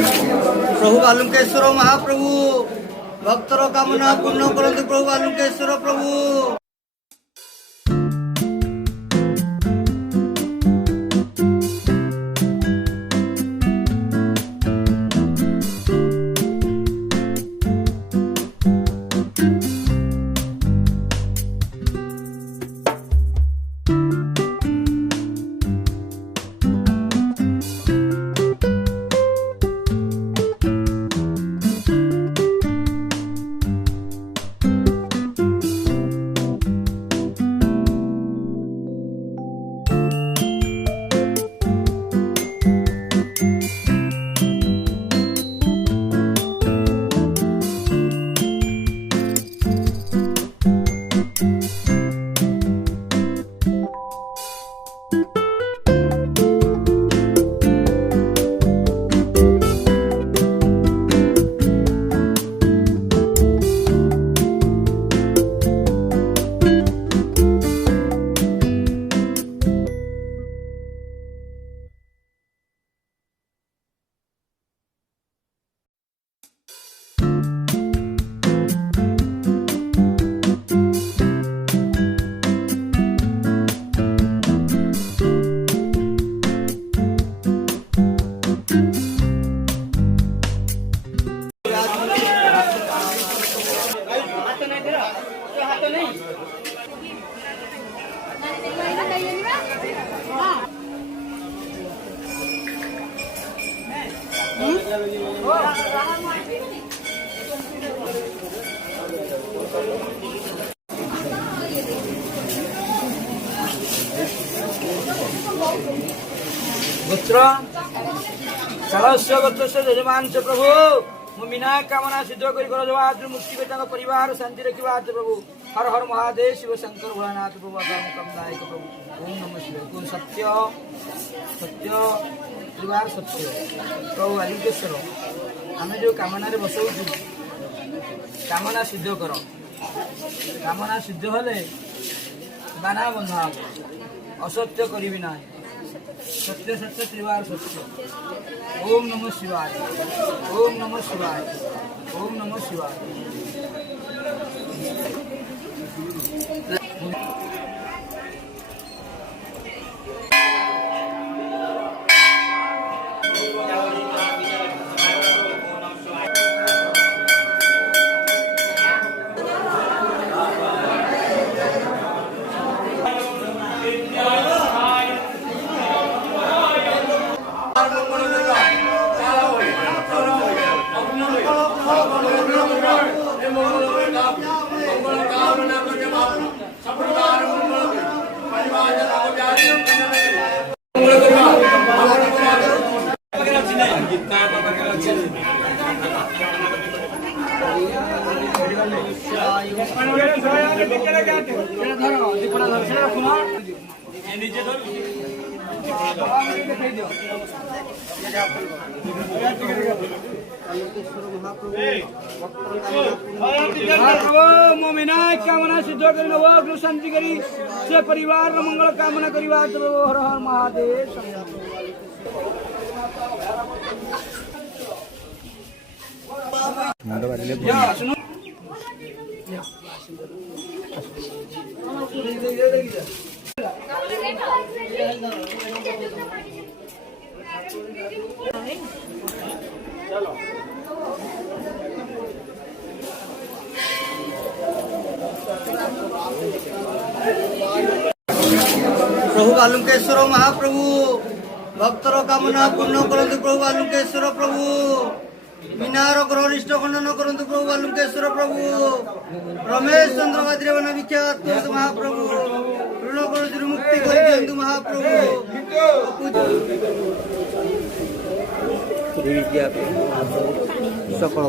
प्रभु बालुकेश्वर महाप्रभु भक्तर कामना पूर्ण करंतु प्रभु बालुकेश्वर प्रभु। गोत्र कलश गोत्र से यजमान से प्रभु मुमिना कामना सिद्ध कर मुक्ति परिवार शांति रखा प्रभु। हर हर महादेव शिव शंकर भोलानाथ प्रभु कमदायक प्रभु। ओम नमः शिवाय। कौन सत्य सत्य परिवार सत्य प्रभु बालुकेश्वर आम जो कामना बसऊ कामना सिद्ध कर कामना सिद्ध हेले बाना बंधा असत्य करी ना सत्य सत्य त्रिवार सत्य। ओम नमः शिवाय। ओम नमः शिवाय। ओम नमः शिवाय। मोमिनाथ कामना सिद्ध कर शांति करी से परिवार मंगल कामना करवा। हर हर महादेव। प्रभु बालुकेश्वर महाप्रभु भक्तर कामना पूर्ण करंतु प्रभु बालुकेश्वर प्रभु। मीनार ग्रहनिष्ठ खंडन करंतु प्रभु बालुकेश्वर प्रभु। रमेश चंद्र गाद्रेवन विख्यात महाप्रभु ऋण कर मुक्ति कर दियंतु महाप्रभु। सकल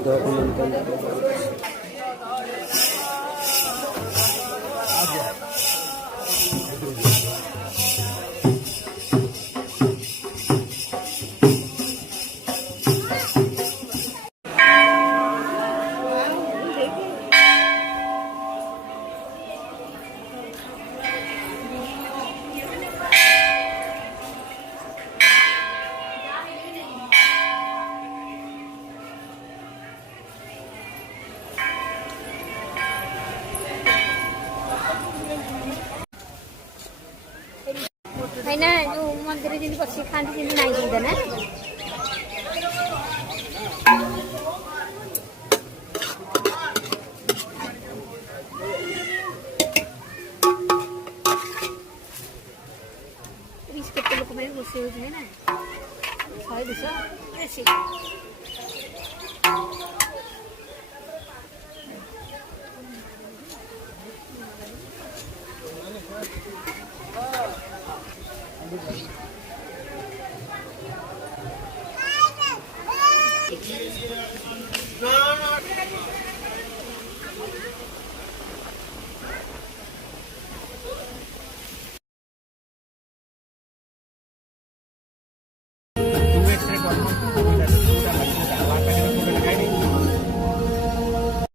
ना जो मंदिर जिन बसी खाती जिन नाई जिंदा ना बिस्किट तो लोग में बसे होते हैं ना साइड से ऐसे